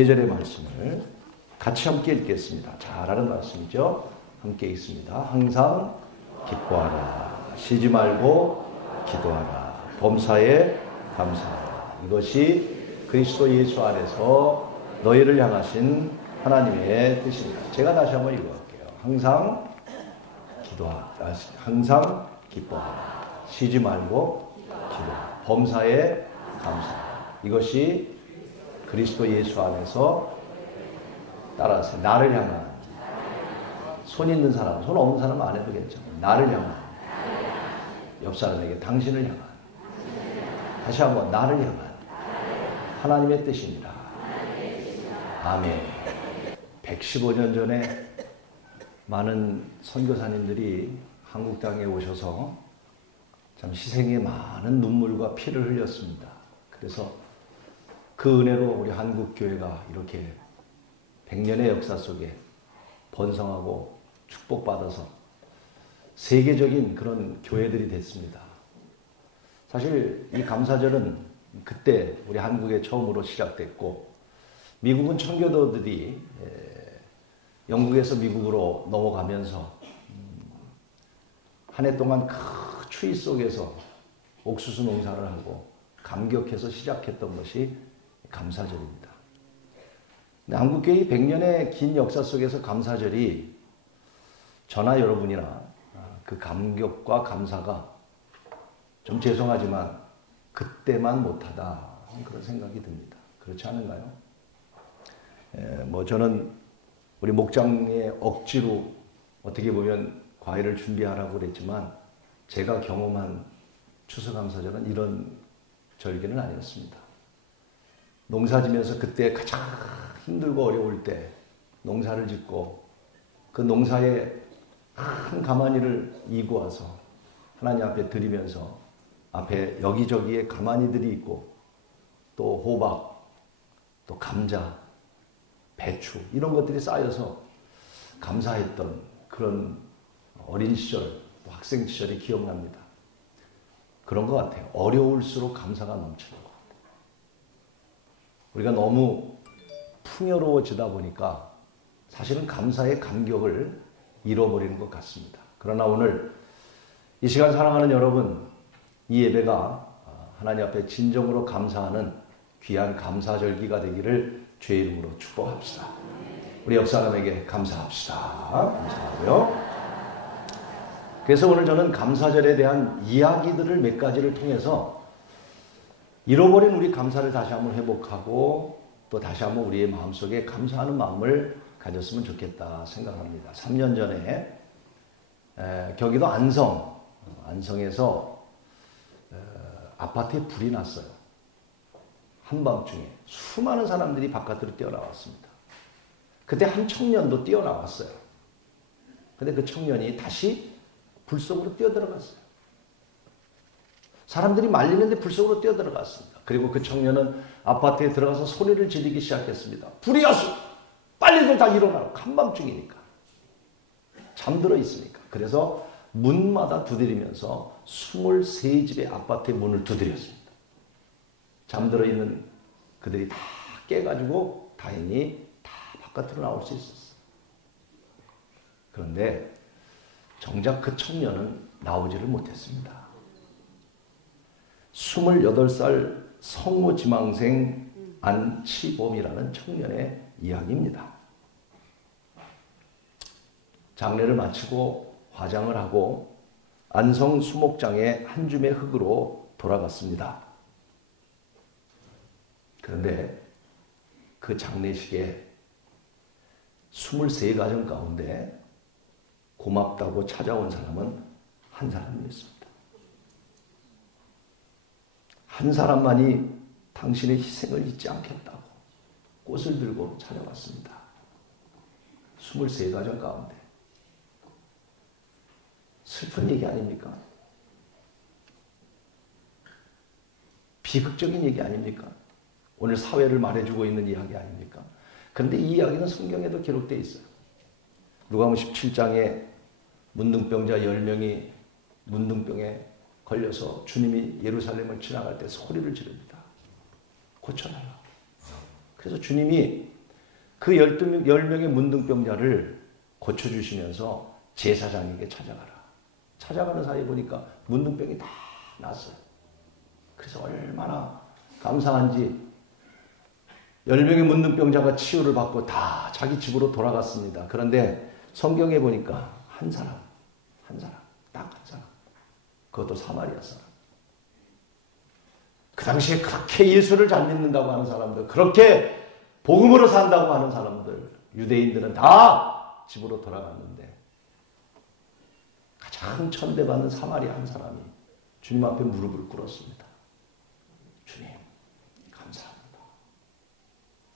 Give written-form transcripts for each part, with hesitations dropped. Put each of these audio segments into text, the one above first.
예절의 말씀을 같이 함께 읽겠습니다. 잘 아는 말씀이죠. 함께 읽습니다. 항상 기뻐하라. 쉬지 말고 기도하라. 범사에 감사하라. 이것이 그리스도 예수 안에서 너희를 향하신 하나님의 뜻입니다. 제가 다시 한번 읽어볼게요. 항상 기도하라. 항상 기뻐하라. 쉬지 말고 기도하라. 범사에 감사하라. 이것이 그리스도 예수 안에서 따라서 나를 향한, 손 있는 사람, 손 없는 사람 안 해도 괜찮아요. 나를 향한, 옆 사람에게 당신을 향한, 다시 한번 나를 향한 하나님의 뜻입니다. 아멘. 115년 전에 많은 선교사님들이 한국 땅에 오셔서 참 희생에 많은 눈물과 피를 흘렸습니다. 그래서 그 은혜로 우리 한국교회가 이렇게 100년의 역사 속에 번성하고 축복받아서 세계적인 그런 교회들이 됐습니다. 사실 이 감사절은 그때 우리 한국에 처음으로 시작됐고, 미국은 청교도들이 영국에서 미국으로 넘어가면서 한 해 동안 큰 추위 속에서 옥수수 농사를 하고 감격해서 시작했던 것이 감사절입니다. 근데 한국교회 100년의 긴 역사 속에서 감사절이 저나 여러분이나 그 감격과 감사가 좀 죄송하지만 그때만 못하다 그런 생각이 듭니다. 그렇지 않은가요? 저는 우리 목장에 억지로 어떻게 보면 과일을 준비하라고 그랬지만 제가 경험한 추수감사절은 이런 절기는 아니었습니다. 농사지면서 그때 가장 힘들고 어려울 때 농사를 짓고 그 농사에 큰 가마니를 이고 와서 하나님 앞에 드리면서 앞에 여기저기에 가마니들이 있고 또 호박, 또 감자, 배추 이런 것들이 쌓여서 감사했던 그런 어린 시절, 또 학생 시절이 기억납니다. 그런 것 같아요. 어려울수록 감사가 넘치는 것. 우리가 너무 풍요로워지다 보니까 사실은 감사의 감격을 잃어버리는 것 같습니다. 그러나 오늘 이 시간 사랑하는 여러분, 이 예배가 하나님 앞에 진정으로 감사하는 귀한 감사절기가 되기를 주의 이름으로 축복합시다. 우리 옆 사람에게 감사합시다. 감사하고요. 그래서 오늘 저는 감사절에 대한 이야기들을 몇 가지를 통해서 잃어버린 우리 감사를 다시 한번 회복하고 또 다시 한번 우리의 마음속에 감사하는 마음을 가졌으면 좋겠다 생각합니다. 3년 전에 경기도 안성에서 아파트에 불이 났어요. 한밤중에 수많은 사람들이 바깥으로 뛰어나왔습니다. 그때 한 청년도 뛰어나왔어요. 근데 그 청년이 다시 불 속으로 뛰어들어갔어요. 사람들이 말리는데 불 속으로 뛰어들어갔습니다. 그리고 그 청년은 아파트에 들어가서 소리를 지르기 시작했습니다. 불이 왔어! 빨리들 다 일어나라! 한밤중이니까. 잠들어 있으니까. 그래서 문마다 두드리면서 23집의 아파트의 문을 두드렸습니다. 잠들어 있는 그들이 다 깨가지고 다행히 다 바깥으로 나올 수 있었어요. 그런데 정작 그 청년은 나오지를 못했습니다. 28살 성모 지망생 안치범이라는 청년의 이야기입니다. 장례를 마치고 화장을 하고 안성 수목장에 한 줌의 흙으로 돌아갔습니다. 그런데 그 장례식에 23가정 가운데 고맙다고 찾아온 사람은 한 사람이었습니다. 한 사람만이 당신의 희생을 잊지 않겠다고 꽃을 들고 찾아왔습니다. 23가정 가운데. 슬픈 얘기 아닙니까? 비극적인 얘기 아닙니까? 오늘 사회를 말해주고 있는 이야기 아닙니까? 그런데 이 이야기는 성경에도 기록되어 있어요. 누가복음 17장에 문둥병자 10명이 문둥병에 걸려서 주님이 예루살렘을 지나갈 때 소리를 지릅니다. 고쳐달라. 그래서 주님이 그 10명의 문둥병자를 고쳐주시면서 제사장에게 찾아가라. 찾아가는 사이에 보니까 문둥병이 다 났어요. 그래서 얼마나 감사한지 10명의 문둥병자가 치유를 받고 다 자기 집으로 돌아갔습니다. 그런데 성경에 보니까 한 사람, 딱 한 사람. 그것도 사마리아 사람. 그 당시에 그렇게 예수를 잘 믿는다고 하는 사람들, 그렇게 복음으로 산다고 하는 사람들, 유대인들은 다 집으로 돌아갔는데 가장 천대받는 사마리아 한 사람이 주님 앞에 무릎을 꿇었습니다. 주님, 감사합니다.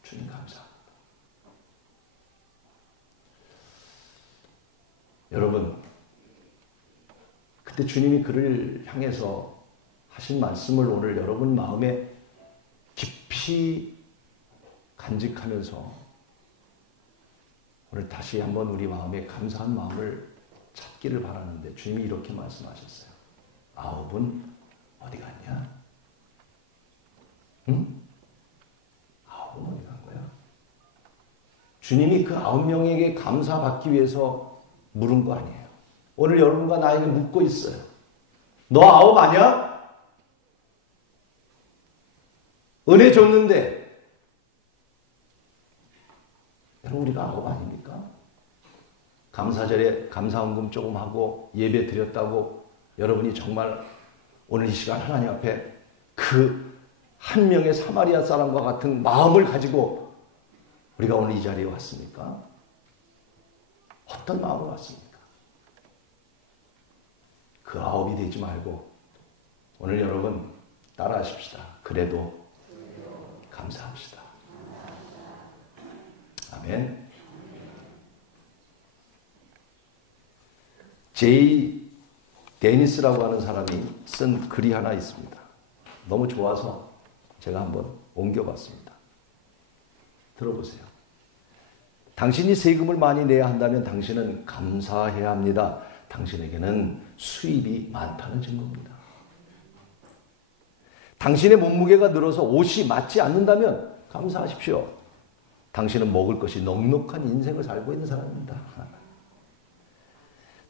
주님, 감사합니다. 여러분, 그때 주님이 그를 향해서 하신 말씀을 오늘 여러분 마음에 깊이 간직하면서 오늘 다시 한번 우리 마음에 감사한 마음을 찾기를 바라는데 주님이 이렇게 말씀하셨어요. 9은 어디 갔냐? 응? 9은 어디 간 거야? 주님이 그 9명에게 감사받기 위해서 물은 거 아니에요. 오늘 여러분과 나에게 묻고 있어요. 너 9 아니야? 은혜 줬는데 여러분 우리가 9 아닙니까? 감사절에 감사헌금 조금 하고 예배 드렸다고 여러분이 정말 오늘 이 시간 하나님 앞에 그 한 명의 사마리아 사람과 같은 마음을 가지고 우리가 오늘 이 자리에 왔습니까? 어떤 마음으로 왔습니까? 그 9이 되지 말고 오늘 여러분 따라하십시다. 그래도 감사합시다. 아멘. 제이 데니스라고 하는 사람이 쓴 글이 하나 있습니다. 너무 좋아서 제가 한번 옮겨봤습니다. 들어보세요. 당신이 세금을 많이 내야 한다면 당신은 감사해야 합니다. 당신에게는 수입이 많다는 증거입니다. 당신의 몸무게가 늘어서 옷이 맞지 않는다면 감사하십시오. 당신은 먹을 것이 넉넉한 인생을 살고 있는 사람입니다.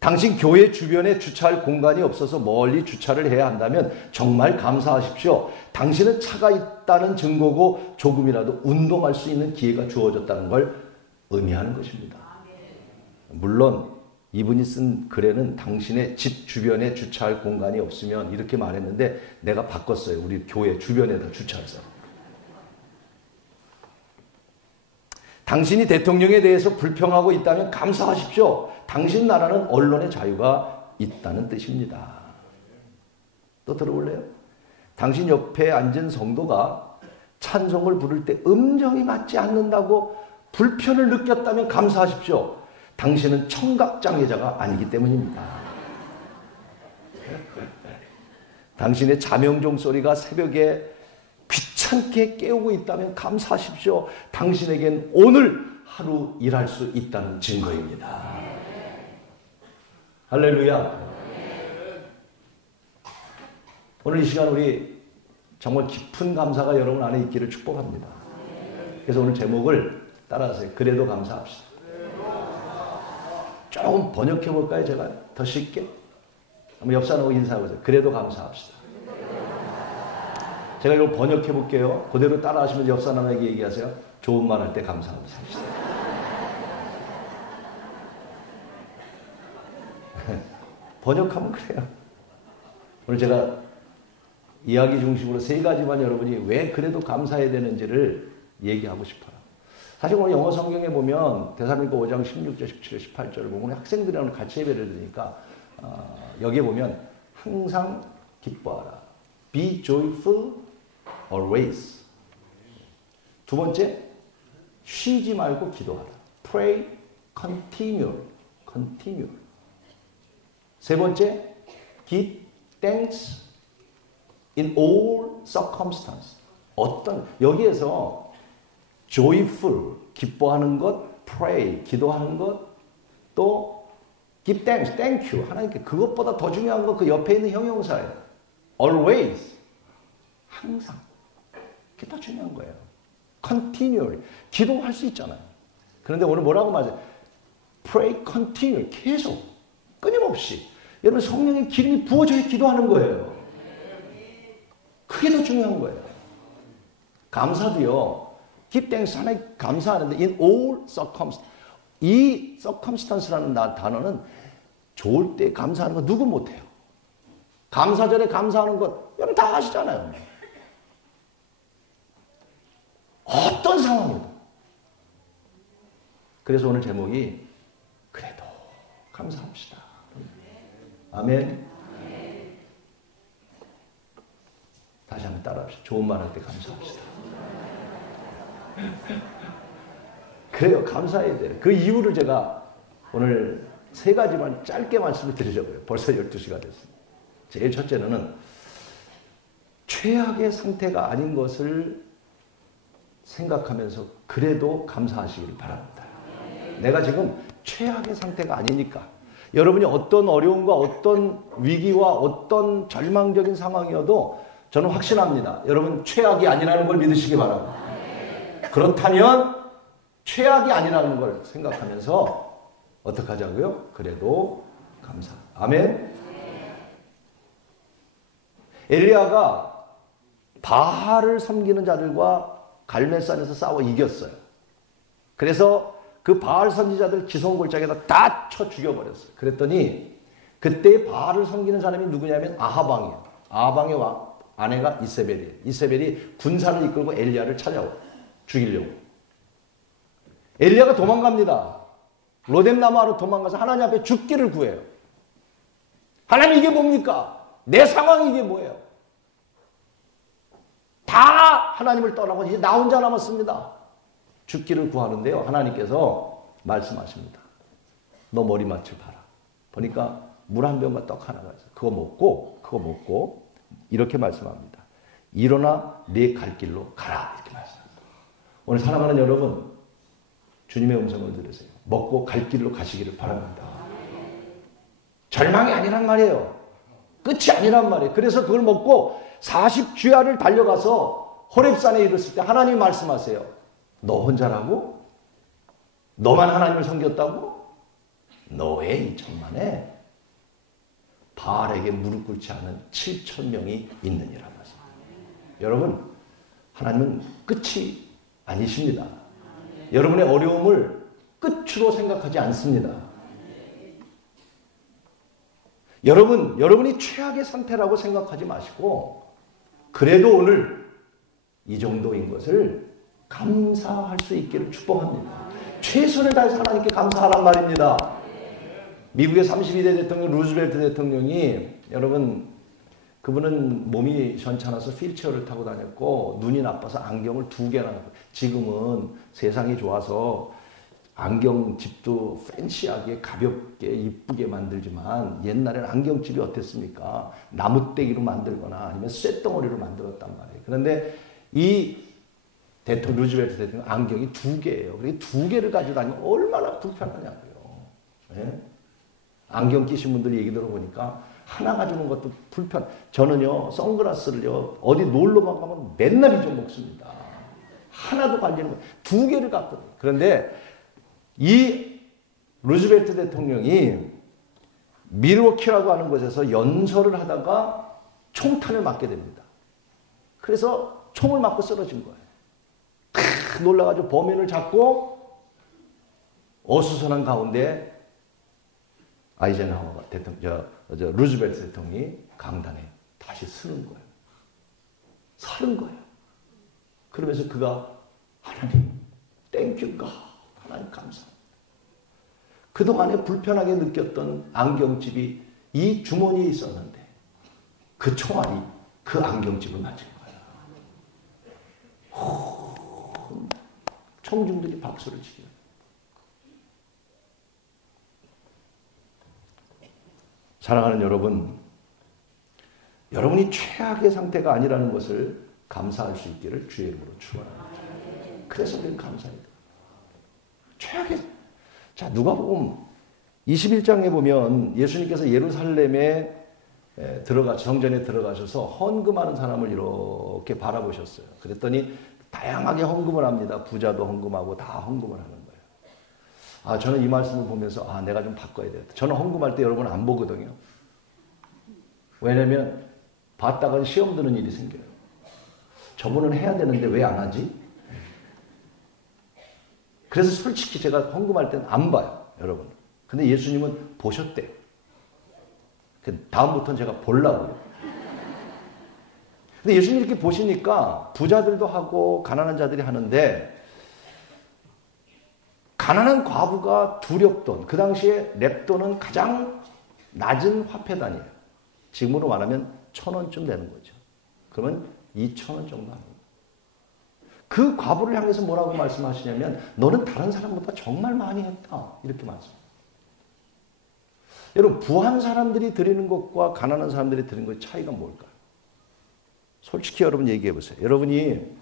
당신 교회 주변에 주차할 공간이 없어서 멀리 주차를 해야 한다면 정말 감사하십시오. 당신은 차가 있다는 증거고 조금이라도 운동할 수 있는 기회가 주어졌다는 걸 의미하는 것입니다. 물론 이분이 쓴 글에는 당신의 집 주변에 주차할 공간이 없으면 이렇게 말했는데 내가 바꿨어요. 우리 교회 주변에다 주차해서. 당신이 대통령에 대해서 불평하고 있다면 감사하십시오. 당신 나라는 언론의 자유가 있다는 뜻입니다. 또 들어볼래요? 당신 옆에 앉은 성도가 찬송을 부를 때 음정이 맞지 않는다고 불편을 느꼈다면 감사하십시오. 당신은 청각장애자가 아니기 때문입니다. 당신의 자명종 소리가 새벽에 귀찮게 깨우고 있다면 감사하십시오. 당신에겐 오늘 하루 일할 수 있다는 증거입니다. 할렐루야. 오늘 이 시간 우리 정말 깊은 감사가 여러분 안에 있기를 축복합니다. 그래서 오늘 제목을 따라하세요. 그래도 감사합시다. 조금 번역해 볼까요? 제가 더 쉽게. 한번 옆 사람하고 인사해보세요. 그래도 감사합시다. 제가 이걸 번역해 볼게요. 그대로 따라하시면 옆 사람에게 얘기하세요. 좋은 말 할 때 감사합니다. 번역하면 그래요. 오늘 제가 이야기 중심으로 3가지만 여러분이 왜 그래도 감사해야 되는지를 얘기하고 싶어요. 사실 오늘 영어 성경에 보면 데살로니가 5장 16절, 17절, 18절을 보면 학생들이랑 같이 예배를 드리니까 여기에 보면 항상 기뻐하라. Be joyful always. 두 번째, 쉬지 말고 기도하라. Pray continually. 세 번째, give thanks in all circumstances. 여기에서 joyful, 기뻐하는 것, pray, 기도하는 것, 또 give thanks, thank you, 하나님께 그것보다 더 중요한 건 그 옆에 있는 형용사예요. always, 항상. 그게 더 중요한 거예요. continually. 기도할 수 있잖아요. 그런데 오늘 뭐라고 말해요? pray continually. 계속, 끊임없이. 여러분 성령의 기름이 부어져야 기도하는 거예요. 그게 더 중요한 거예요. 감사도요. give thanks 하나님 감사하는데 in all circumstances. 이 circumstance라는 단어는 좋을 때 감사하는 거 누구 못해요. 감사절에 감사하는 것 여러분 다 아시잖아요. 어떤 상황이든. 그래서 오늘 제목이 그래도 감사합시다. 아멘. 다시 한번 따라합시다. 좋은 말 할 때 감사합시다. 그래요. 감사해야 돼요. 그 이유를 제가 오늘 3가지만 짧게 말씀을 드리려고요. 벌써 12시가 됐습니다. 제일 첫째는 최악의 상태가 아닌 것을 생각하면서 그래도 감사하시길 바랍니다. 내가 지금 최악의 상태가 아니니까 여러분이 어떤 어려움과 어떤 위기와 어떤 절망적인 상황이어도 저는 확신합니다. 여러분 최악이 아니라는 걸 믿으시기 바랍니다. 그렇다면 최악이 아니라는 걸 생각하면서 어떻게 하자고요? 그래도 감사. 아멘. 엘리야가 바알을 섬기는 자들과 갈멜산에서 싸워 이겼어요. 그래서 그 바알 선지자들 지성골짜기에다 다 쳐 죽여버렸어요. 그랬더니 그때 바알을 섬기는 사람이 누구냐면 아하방이에요. 아하방의 아내가 이세벨이에요. 이세벨이 군사를 이끌고 엘리야를 찾아와 죽이려고. 엘리야가 도망갑니다. 로뎀나무로 도망가서 하나님 앞에 죽기를 구해요. 하나님 이게 뭡니까? 내 상황이 이게 뭐예요? 다 하나님을 떠나고 이제 나 혼자 남았습니다. 죽기를 구하는데요. 하나님께서 말씀하십니다. 너 머리맡을 봐라. 보니까 물 한 병과 떡 하나가 있어요. 그거 먹고 이렇게 말씀합니다. 일어나 네 갈 길로 가라. 이렇게 말씀합니다. 오늘 사랑하는 여러분, 주님의 음성을 들으세요. 먹고 갈 길로 가시기를 바랍니다. 절망이 아니란 말이에요. 끝이 아니란 말이에요. 그래서 그걸 먹고 40주야를 달려가서 호렙산에 이르렀을 때 하나님이 말씀하세요. 너 혼자라고? 너만 하나님을 섬겼다고? 너의 2천만에 바알에게 무릎 꿇지 않은 7,000명이 있느니라 말씀입니다. 여러분, 하나님은 끝이 아니십니다. 여러분의 어려움을 끝으로 생각하지 않습니다. 여러분이 최악의 상태라고 생각하지 마시고 그래도 오늘 이 정도인 것을 감사할 수 있기를 축복합니다. 최선을 다해서 하나님께 감사하란 말입니다. 미국의 32대 대통령 루즈벨트 대통령이 여러분 그분은 몸이 현찮아서 휠체어를 타고 다녔고 눈이 나빠서 안경을 2개나 갖고 지금은 세상이 좋아서 안경집도 팬시하게 가볍게 이쁘게 만들지만 옛날에는 안경집이 어땠습니까? 나무떼기로 만들거나 아니면 쇳덩어리로 만들었단 말이에요. 그런데 이 대통령 루즈벨트 대통령 안경이 2개예요. 그게 2개를 가지고 다니면 얼마나 불편하냐고요. 네? 안경 끼신 분들 얘기 들어보니까 하나 가지는 것도 불편. 저는요 선글라스를요 어디 놀러만 가면 맨날 잊어먹습니다. 하나도 관리는 거 2개를 갖거든요. 그런데 이 루즈벨트 대통령이 밀워키라고 하는 곳에서 연설을 하다가 총탄을 맞게 됩니다. 그래서 총을 맞고 쓰러진 거예요. 놀라가지고 범인을 잡고 어수선한 가운데 아이젠하워가 루즈벨트 대통령이 강단에 다시 서는 거예요. 서는 거예요. 그러면서 그가 하나님 땡큐 가 하나님 감사합니다. 그동안에 불편하게 느꼈던 안경집이 이 주머니에 있었는데 그 총알이 그 안경집을 맞은 거예요. 청중들이 박수를 치죠. 사랑하는 여러분, 여러분이 최악의 상태가 아니라는 것을 감사할 수 있기를 주의 이름으로 축원합니다. 그래서 우리는 감사합니다. 최악의 자 누가복음 21장에 보면 예수님께서 예루살렘에 성전에 들어가셔서 헌금하는 사람을 이렇게 바라보셨어요. 그랬더니 다양하게 헌금을 합니다. 부자도 헌금하고 다 헌금을 하는 거예요. 저는 이 말씀을 보면서 내가 좀 바꿔야 되겠다. 저는 헌금할 때 여러분 안 보거든요. 왜냐면 봤다가 시험 드는 일이 생겨요. 저분은 해야 되는데 왜 안 하지? 그래서 솔직히 제가 헌금할 때는 안 봐요, 여러분. 근데 예수님은 보셨대요. 다음부터는 제가 보려고요. 근데 예수님 이렇게 보시니까 부자들도 하고 가난한 자들이 하는데, 가난한 과부가 두렵돈, 그 당시에 렙돈은 가장 낮은 화폐단이에요. 지금으로 말하면 1,000원쯤 되는 거죠. 그러면 2,000원 정도 합니다. 그 과부를 향해서 뭐라고 말씀하시냐면 너는 다른 사람보다 정말 많이 했다. 이렇게 말씀합니다. 여러분, 부한 사람들이 드리는 것과 가난한 사람들이 드리는 것의 차이가 뭘까요? 솔직히 여러분 얘기해 보세요. 여러분이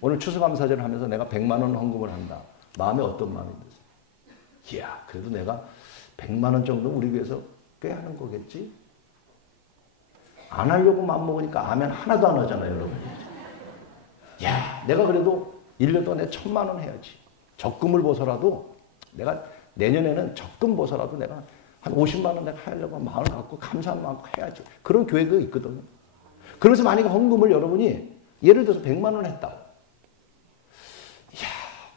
오늘 추수감사절을 하면서 내가 100만 원 헌금을 한다. 마음에 어떤 마음이 드세요? 이야, 그래도 내가 100만 원 정도 우리 교회에서 꽤 하는 거겠지? 안 하려고 마음먹으니까 아멘 하나도 안 하잖아요, 여러분. 야, 내가 그래도 1년 동안에 1,000만 원 해야지. 적금을 보서라도 내가 내년에는 적금 보서라도 내가 한 50만 원 내가 하려고 마음을 갖고 감사한 마음 갖고 해야지. 그런 교회가 있거든요. 그래서 만약에 헌금을 여러분이 예를 들어서 100만 원 했다. 이야,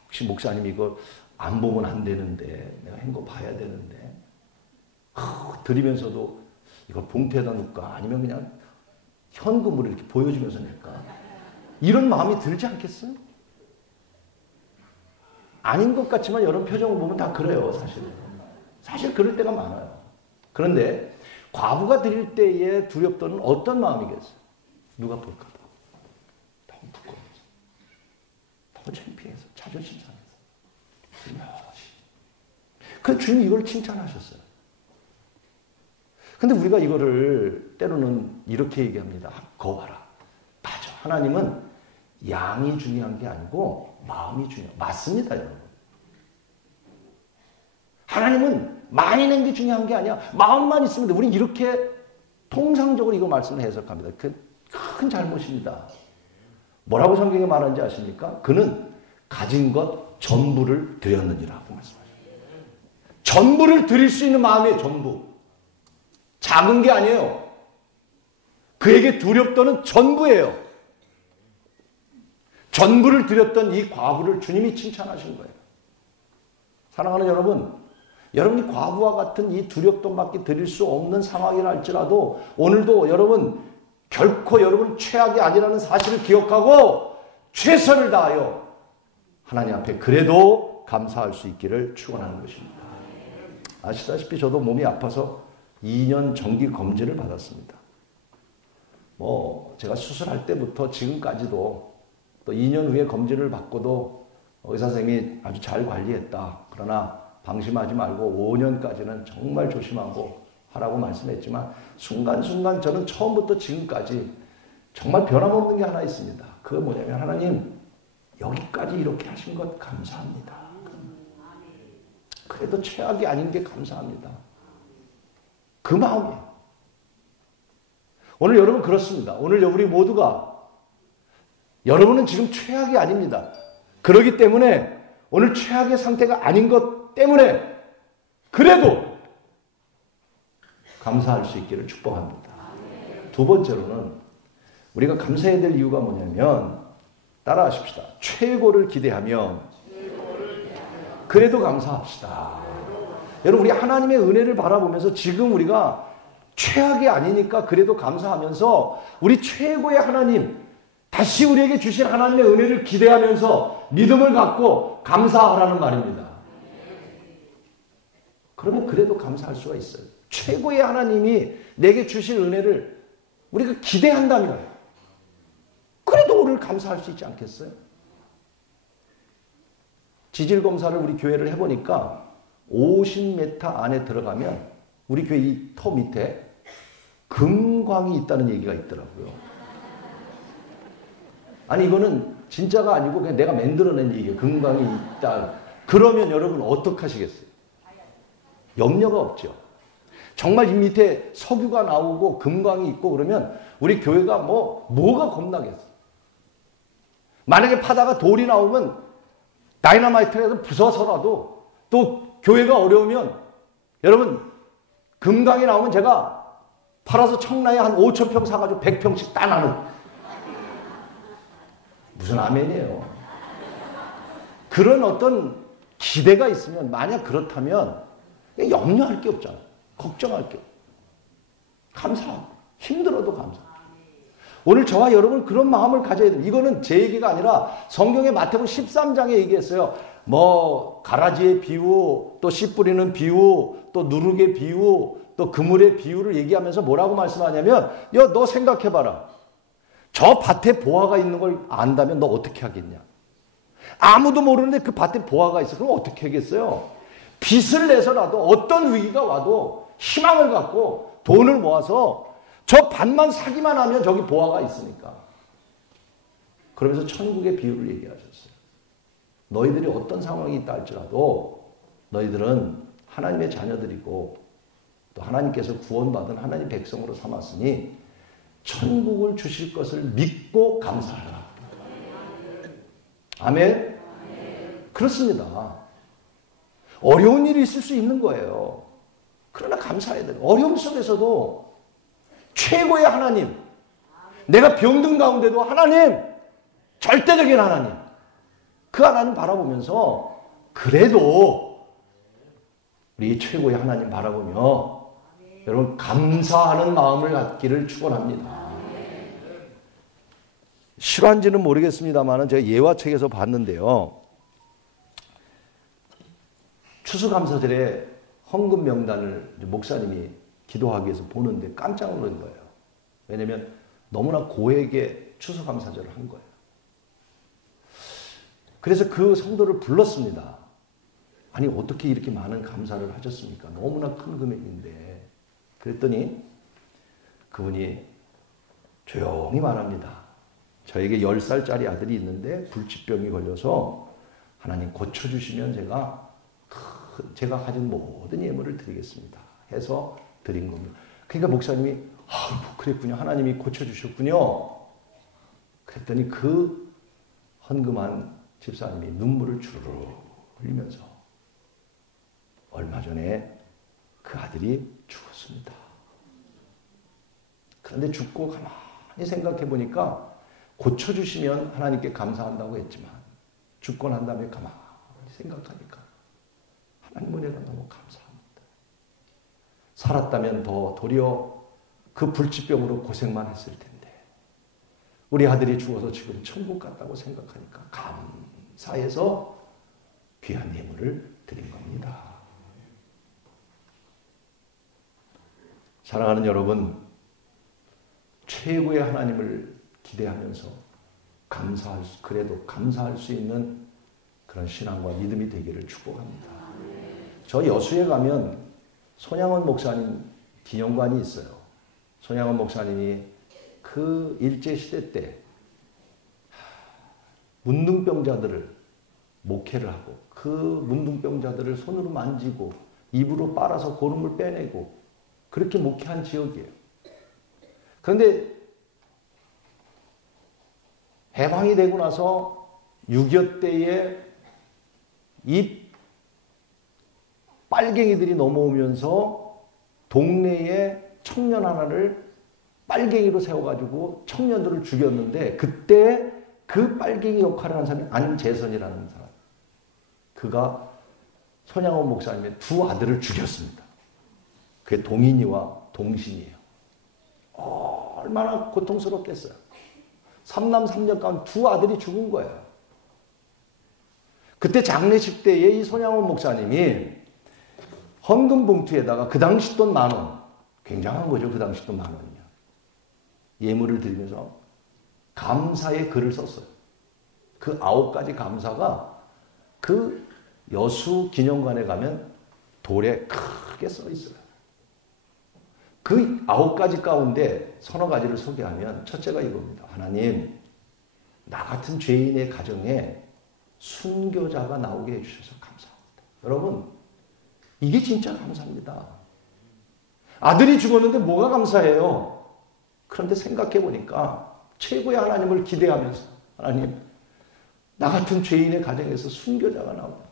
혹시 목사님 이거 안 보면 안 되는데 내가 한 거 봐야 되는데 드리면서도 이걸 봉투에다 넣을까 아니면 그냥 현금으로 이렇게 보여주면서 낼까? 이런 마음이 들지 않겠어요? 아닌 것 같지만 여러분 표정을 보면 다 그래요, 사실은. 사실 그럴 때가 많아요. 그런데 과부가 드릴 때의 두렵도는 어떤 마음이겠어요? 누가 볼까 봐. 너무 부끄러워서. 너무 창피해서. 자존심 상해서. 그래서 주님이 이걸 칭찬하셨어요. 근데 우리가 이거를 때로는 이렇게 얘기합니다. 거봐라. 맞아. 하나님은 양이 중요한 게 아니고 마음이 중요해요. 맞습니다, 여러분. 하나님은 많이 낸 게 중요한 게 아니야. 마음만 있으면 돼. 우린 이렇게 통상적으로 이거 말씀을 해석합니다. 큰 잘못입니다. 뭐라고 성경에 말하는지 아십니까? 그는 가진 것 전부를 드렸느니라고 말씀하셨어요. 전부를 드릴 수 있는 마음이에요, 전부. 작은 게 아니에요. 그에게 두렵도는 전부예요. 전부를 드렸던 이 과부를 주님이 칭찬하신 거예요. 사랑하는 여러분, 여러분이 과부와 같은 이 두렵돈밖에 드릴 수 없는 상황이라 할지라도 오늘도 여러분 결코 여러분 최악이 아니라는 사실을 기억하고 최선을 다하여 하나님 앞에 그래도 감사할 수 있기를 축원하는 것입니다. 아시다시피 저도 몸이 아파서 2년 정기 검진을 받았습니다. 제가 수술할 때부터 지금까지도 또 2년 후에 검진을 받고도 의사 선생님이 아주 잘 관리했다. 그러나 방심하지 말고 5년까지는 정말 조심하고 하라고 말씀했지만 순간순간 저는 처음부터 지금까지 정말 변함없는 게 하나 있습니다. 그거 뭐냐면 하나님 여기까지 이렇게 하신 것 감사합니다. 그래도 최악이 아닌 게 감사합니다. 그 마음이에요. 오늘 여러분 그렇습니다. 오늘 우리 모두가 여러분은 지금 최악이 아닙니다. 그렇기 때문에 오늘 최악의 상태가 아닌 것 때문에 그래도 감사할 수 있기를 축복합니다. 두 번째로는 우리가 감사해야 될 이유가 뭐냐면 따라하십시다. 최고를 기대하며 그래도 감사합시다. 여러분 우리 하나님의 은혜를 바라보면서 지금 우리가 최악이 아니니까 그래도 감사하면서 우리 최고의 하나님 다시 우리에게 주신 하나님의 은혜를 기대하면서 믿음을 갖고 감사하라는 말입니다. 그러면 그래도 감사할 수가 있어요. 최고의 하나님이 내게 주신 은혜를 우리가 기대한다면 그래도 오늘 감사할 수 있지 않겠어요? 지질검사를 우리 교회를 해보니까 50m 안에 들어가면 우리 교회 이 터 밑에 금광이 있다는 얘기가 있더라고요. 아니 이거는 진짜가 아니고 그냥 내가 만들어낸 얘기예요. 금광이 있다. 그러면 여러분 어떡하시겠어요? 염려가 없죠. 정말 이 밑에 석유가 나오고 금광이 있고 그러면 우리 교회가 뭐가 겁나겠어요. 만약에 파다가 돌이 나오면 다이너마이트에서 부숴서라도 또 교회가 어려우면 여러분 금강이 나오면 제가 팔아서 청라에 한 5,000평 사가지고 100평씩 따나는 무슨 아멘이에요. 그런 어떤 기대가 있으면 만약 그렇다면 염려할 게 없잖아요. 걱정할 게 없어요. 감사하고 힘들어도 감사하고. 오늘 저와 여러분 그런 마음을 가져야 돼요. 이거는 제 얘기가 아니라 성경의 마태복음 13장에 얘기했어요. 뭐 가라지의 비유, 또 씨 뿌리는 비유, 또 누룩의 비유, 또 그물의 비유를 얘기하면서 뭐라고 말씀하냐면 야, 너 생각해봐라. 저 밭에 보화가 있는 걸 안다면 너 어떻게 하겠냐. 아무도 모르는데 그 밭에 보화가 있어. 그럼 어떻게 하겠어요? 빚을 내서라도 어떤 위기가 와도 희망을 갖고 돈을 모아서 저 밭만 사기만 하면 저기 보화가 있으니까. 그러면서 천국의 비유를 얘기하셨어요. 너희들이 어떤 상황이 있다 할지라도 너희들은 하나님의 자녀들이고 또 하나님께서 구원받은 하나님 백성으로 삼았으니 천국을 주실 것을 믿고 감사하라. 아멘? 그렇습니다. 어려운 일이 있을 수 있는 거예요. 그러나 감사해야 돼요. 어려움 속에서도 최고의 하나님, 내가 병든 가운데도 하나님, 절대적인 하나님, 그 하나님 바라보면서 그래도 우리 최고의 하나님 바라보며 여러분 감사하는 마음을 갖기를 축원합니다. 실화인지는 모르겠습니다만 제가 예화책에서 봤는데요. 추수감사절에 헌금 명단을 목사님이 기도하기 위해서 보는데 깜짝 놀란 거예요. 왜냐하면 너무나 고액의 추수감사절을 한 거예요. 그래서 그 성도를 불렀습니다. 아니 어떻게 이렇게 많은 감사를 하셨습니까? 너무나 큰 금액인데. 그랬더니 그분이 조용히 말합니다. 저에게 10살짜리 아들이 있는데 불치병이 걸려서 하나님 고쳐주시면 제가 가진 모든 예물을 드리겠습니다. 해서 드린 겁니다. 그러니까 목사님이 그랬군요. 하나님이 고쳐주셨군요. 그랬더니 그 헌금한 집사님이 눈물을 주르르 흘리면서 얼마 전에 그 아들이 죽었습니다. 그런데 죽고 가만히 생각해 보니까 고쳐주시면 하나님께 감사한다고 했지만 죽고 난 다음에 가만히 생각하니까 하나님 은혜가 너무 감사합니다. 살았다면 더 도리어 그 불치병으로 고생만 했을 텐데 우리 아들이 죽어서 지금 천국 갔다고 생각하니까 감사해서 귀한 예물을 드린 겁니다. 사랑하는 여러분, 최고의 하나님을 기대하면서 그래도 감사할 수 있는 그런 신앙과 믿음이 되기를 축복합니다. 저 여수에 가면 손양원 목사님 기념관이 있어요. 손양원 목사님이 그 일제시대 때 문둥병자들을 목회를 하고 그 문둥병자들을 손으로 만지고 입으로 빨아서 고름을 빼내고 그렇게 목회한 지역이에요. 그런데 해방이 되고 나서 6.25 때에 이 빨갱이들이 넘어오면서 동네에 청년 하나를 빨갱이로 세워가지고 청년들을 죽였는데 그때 그 빨갱이 역할을 한 사람이 안재선이라는 사람. 그가 손양원 목사님의 두 아들을 죽였습니다. 그게 동인이와 동신이에요. 얼마나 고통스럽겠어요. 삼남 삼녀 가운데 두 아들이 죽은 거예요. 그때 장례식 때에 이 손양원 목사님이 헌금 봉투에다가 그 당시 돈 10,000원, 굉장한 거죠. 그 당시 돈 10,000원이면. 예물을 드리면서 감사의 글을 썼어요. 그 9가지 감사가 그 여수 기념관에 가면 돌에 크게 써 있어요. 그 9가지 가운데 서너 가지를 소개하면 첫째가 이겁니다. 하나님, 나 같은 죄인의 가정에 순교자가 나오게 해주셔서 감사합니다. 여러분, 이게 진짜 감사합니다. 아들이 죽었는데 뭐가 감사해요? 그런데 생각해 보니까 최고의 하나님을 기대하면서 하나님, 나 같은 죄인의 가정에서 순교자가 나오고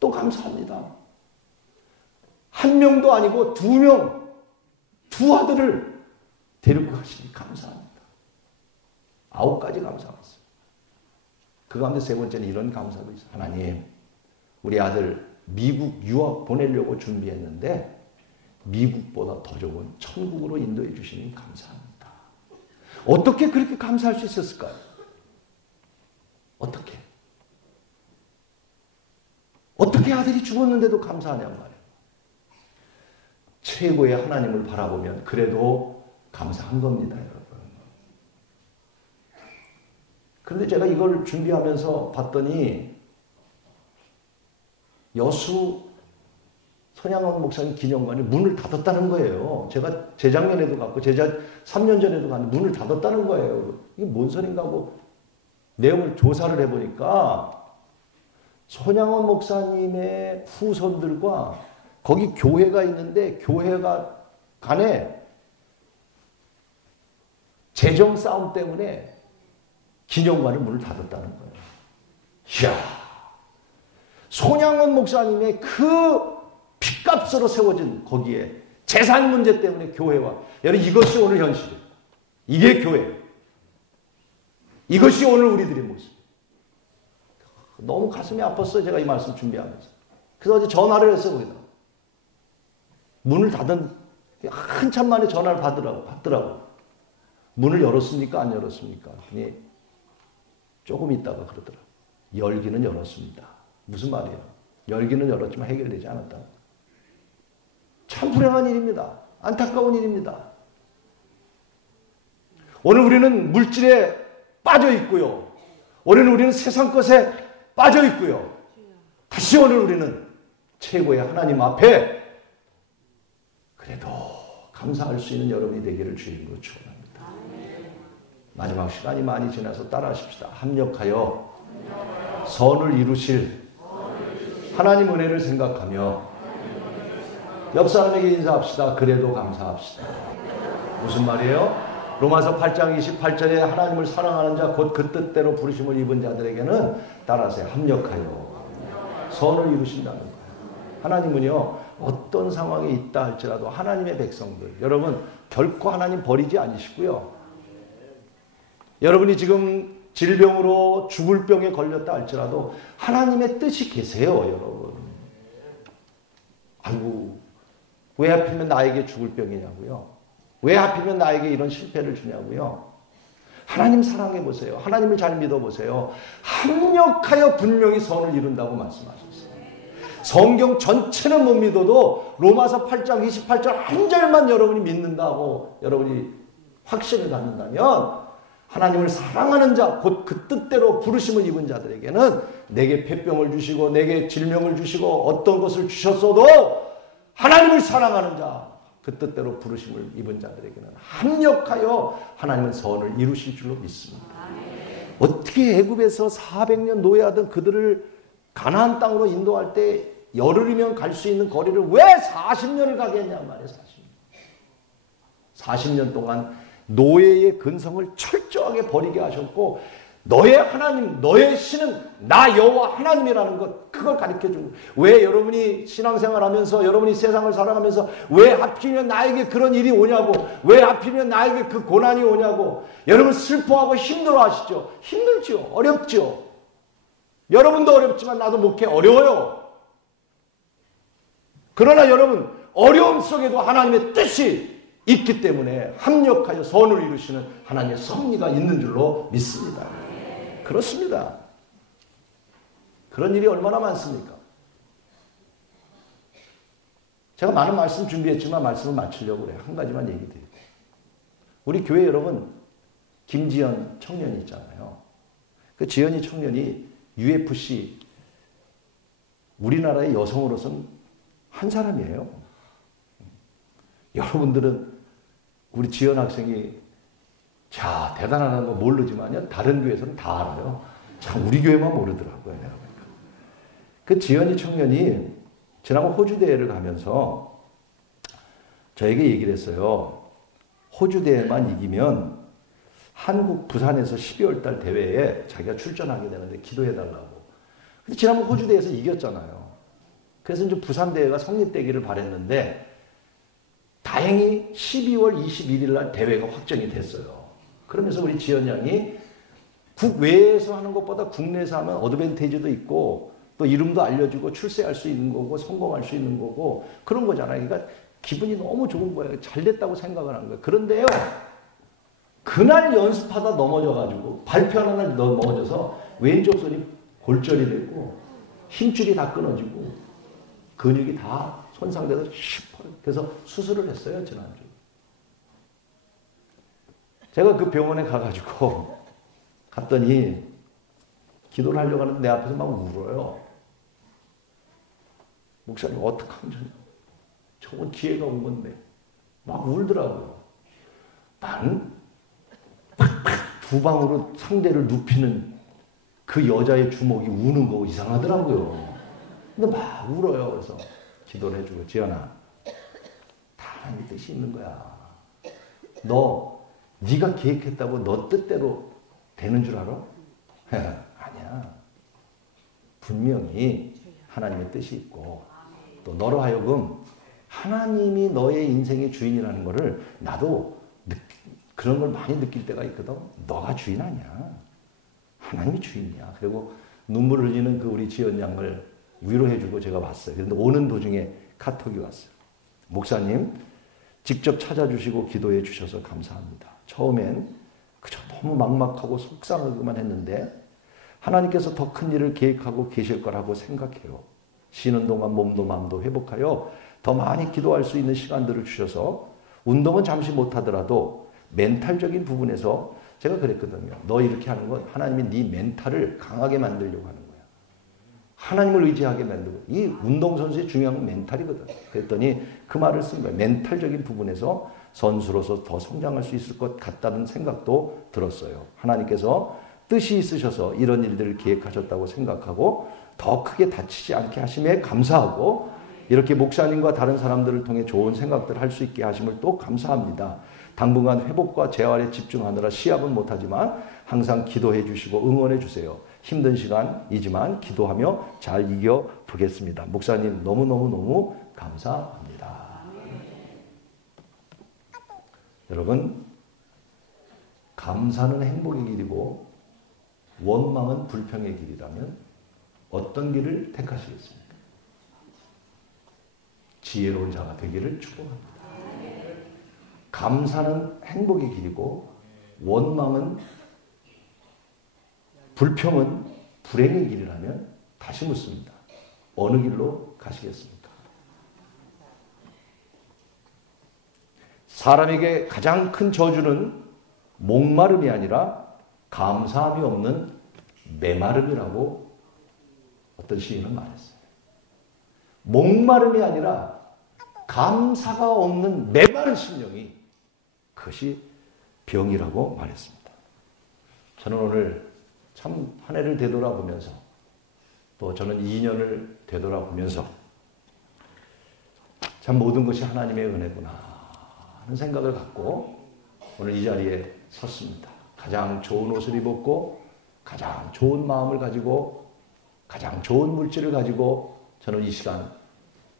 또 감사합니다. 한 명도 아니고 두 아들을 데리고 가시니 감사합니다. 9가지 감사가 있어요. 그 가운데 세 번째는 이런 감사도 있어요. 하나님, 우리 아들 미국 유학 보내려고 준비했는데 미국보다 더 좋은 천국으로 인도해 주시니 감사합니다. 어떻게 그렇게 감사할 수 있었을까요? 어떻게 아들이 죽었는데도 감사하냔 말이에요. 최고의 하나님을 바라보면 그래도 감사한 겁니다, 여러분. 그런데 제가 이걸 준비하면서 봤더니 여수 손양원 목사님 기념관이 문을 닫았다는 거예요. 제가 재작년에도 갔고 3년 전에도 갔는데 문을 닫았다는 거예요. 이게 뭔 소린가 하고 내용을 조사를 해보니까 손양원 목사님의 후손들과 거기 교회가 있는데 교회가 간에 재정 싸움 때문에 기념관의 문을 닫았다는 거예요. 이야, 손양원 목사님의 그 핏값으로 세워진 거기에 재산 문제 때문에 교회와 여러분 이것이 오늘 현실이에요. 이게 교회예요. 이것이 오늘 우리들의 모습. 너무 가슴이 아팠어요. 제가 이 말씀 준비하면서. 그래서 어제 전화를 했어요. 거기다. 문을 닫은 한참 만에 전화를 받더라고. 문을 열었습니까? 안 열었습니까? 그랬더니 조금 있다가 그러더라고요. 열기는 열었습니다. 무슨 말이에요? 열기는 열었지만 해결되지 않았다. 참 불행한 일입니다. 안타까운 일입니다. 오늘 우리는 물질에 빠져 있고요. 오늘 우리는 세상 것에 빠져 있고요. 다시 오늘 우리는 최고의 하나님 앞에 그래도 감사할 수 있는 여러분이 되기를 주님으로 축원합니다. 마지막 시간이 많이 지나서 따라하십시다. 합력하여 선을 이루실 하나님 은혜를 생각하며 옆 사람에게 인사합시다. 그래도 감사합시다. 무슨 말이에요? 로마서 8장 28절에 하나님을 사랑하는 자 곧 그 뜻대로 부르심을 입은 자들에게는 따라서 합력하여 선을 이루신다는 거예요. 하나님은요 어떤 상황에 있다 할지라도 하나님의 백성들 여러분 결코 하나님 버리지 않으시고요. 여러분이 지금 질병으로 죽을 병에 걸렸다 할지라도 하나님의 뜻이 계세요. 여러분. 아이고 왜 하필이면 나에게 죽을 병이냐고요. 왜 하필이면 나에게 이런 실패를 주냐고요. 하나님 사랑해 보세요. 하나님을 잘 믿어 보세요. 합력하여 분명히 선을 이룬다고 말씀하셨어요. 성경 전체는 못 믿어도 로마서 8장 28절 한 절만 여러분이 믿는다고 여러분이 확신을 갖는다면 하나님을 사랑하는 자 곧 그 뜻대로 부르심을 입은 자들에게는 내게 폐병을 주시고 내게 질병을 주시고 어떤 것을 주셨어도 하나님을 사랑하는 자 그 뜻대로 부르심을 입은 자들에게는 합력하여 하나님은 선을 이루실 줄로 믿습니다. 어떻게 애굽에서 400년 노예하던 그들을 가나안 땅으로 인도할 때 열흘이면 갈 수 있는 거리를 왜 40년을 가게 했냔 말이에요. 40년 동안 노예의 근성을 철저하게 버리게 하셨고 너의 하나님, 너의 신은 나 여호와 하나님이라는 것 그걸 가르쳐주고 왜 여러분이 신앙생활하면서 여러분이 세상을 살아가면서 왜 하필이면 나에게 그런 일이 오냐고 왜 하필이면 나에게 그 고난이 오냐고 여러분 슬퍼하고 힘들어하시죠. 힘들죠. 어렵죠. 여러분도 어렵지만 나도 목회 어려워요. 그러나 여러분 어려움 속에도 하나님의 뜻이 있기 때문에 합력하여 선을 이루시는 하나님의 섭리가 있는 줄로 믿습니다. 그렇습니다. 그런 일이 얼마나 많습니까? 제가 많은 말씀 준비했지만 말씀을 마치려고 그래요. 한 가지만 얘기 드리고. 우리 교회 여러분 김지연 청년이 있잖아요. 그 지연이 청년이 UFC 우리나라의 여성으로서는 한 사람이에요. 여러분들은 우리 지연 학생이 자 대단하다는 거 모르지만요. 다른 교회에서는 다 알아요. 참 우리 교회만 모르더라고요. 내가 보니까. 그 지연이 청년이 지난번 호주 대회를 가면서 저에게 얘기를 했어요. 호주 대회만 이기면 한국 부산에서 12월 달 대회에 자기가 출전하게 되는데 기도해달라고. 근데 지난번 호주 대회에서 이겼잖아요. 그래서 이제 부산 대회가 성립되기를 바랬는데 다행히 12월 21일 날 대회가 확정이 됐어요. 그러면서 우리 지연 양이 국외에서 하는 것보다 국내에서 하면 어드밴티지도 있고 또 이름도 알려주고 출세할 수 있는 거고 성공할 수 있는 거고 그런 거잖아요. 그러니까 기분이 너무 좋은 거예요. 잘 됐다고 생각을 한 거예요. 그런데요. 그날 연습하다 넘어져가지고 발표하는 날 넘어져서 왼쪽 손이 골절이 됐고 힘줄이 다 끊어지고 근육이 다 손상돼서 슈퍼 그래서 수술을 했어요. 지난주. 제가 그 병원에 가가지고 갔더니 기도를 하려고 하는데 내 앞에서 막 울어요. 목사님 어떡하면 좋냐. 좋은 기회가 온 건데 막 울더라고요. 나는 두 방으로 상대를 눕히는 그 여자의 주먹이 우는 거 이상하더라고요. 근데 막 울어요. 그래서 기도를 해주고 지연아 다 하나님의 뜻이 있는 거야. 네가 계획했다고 너 뜻대로 되는 줄 알아? 아니야. 분명히 하나님의 뜻이 있고 또 너로 하여금 하나님이 너의 인생의 주인이라는 거를 나도 그런 걸 많이 느낄 때가 있거든. 너가 주인 아니야. 하나님이 주인이야. 그리고 눈물 흘리는 그 우리 지연 양을 위로해주고 제가 왔어요. 그런데 오는 도중에 카톡이 왔어요. 목사님 직접 찾아주시고 기도해 주셔서 감사합니다. 처음엔 그저 너무 막막하고 속상하기만 했는데 하나님께서 더 큰 일을 계획하고 계실 거라고 생각해요. 쉬는 동안 몸도 마음도 회복하여 더 많이 기도할 수 있는 시간들을 주셔서 운동은 잠시 못하더라도 멘탈적인 부분에서 제가 그랬거든요. 너 이렇게 하는 건 하나님이 네 멘탈을 강하게 만들려고 하는 거야. 하나님을 의지하게 만들고 이 운동선수의 중요한 건 멘탈이거든. 그랬더니 그 말을 쓴 거예요. 멘탈적인 부분에서 선수로서 더 성장할 수 있을 것 같다는 생각도 들었어요. 하나님께서 뜻이 있으셔서 이런 일들을 계획하셨다고 생각하고 더 크게 다치지 않게 하심에 감사하고 이렇게 목사님과 다른 사람들을 통해 좋은 생각들을 할 수 있게 하심을 또 감사합니다. 당분간 회복과 재활에 집중하느라 시합은 못하지만 항상 기도해 주시고 응원해 주세요. 힘든 시간이지만 기도하며 잘 이겨보겠습니다. 목사님 너무너무너무 감사합니다. 여러분 감사는 행복의 길이고 원망은 불평의 길이라면 어떤 길을 택하시겠습니까? 지혜로운 자가 되기를 축복합니다. 감사는 행복의 길이고 원망은 불평은 불행의 길이라면 다시 묻습니다. 어느 길로 가시겠습니까? 사람에게 가장 큰 저주는 목마름이 아니라 감사함이 없는 메마름이라고 어떤 시인은 말했어요. 목마름이 아니라 감사가 없는 메마른 심령이 그것이 병이라고 말했습니다. 저는 오늘 참 한 해를 되돌아보면서 또 저는 2년을 되돌아보면서 참 모든 것이 하나님의 은혜구나 하는 생각을 갖고 오늘 이 자리에 섰습니다. 가장 좋은 옷을 입었고 가장 좋은 마음을 가지고 가장 좋은 물질을 가지고 저는 이 시간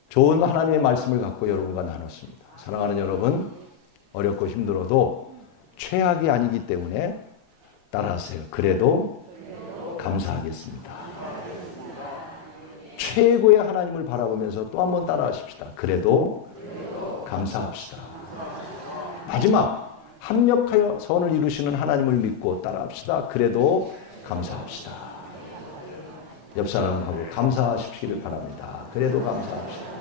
좋은 하나님의 말씀을 갖고 여러분과 나눴습니다. 사랑하는 여러분, 어렵고 힘들어도 최악이 아니기 때문에 따라하세요. 그래도 감사하겠습니다. 최고의 하나님을 바라보면서 또 한 번 따라하십시다. 그래도 감사합시다. 마지막 합력하여 선을 이루시는 하나님을 믿고 따라합시다. 그래도 감사합시다. 옆 사람하고 감사하십시기를 바랍니다. 그래도 감사합시다.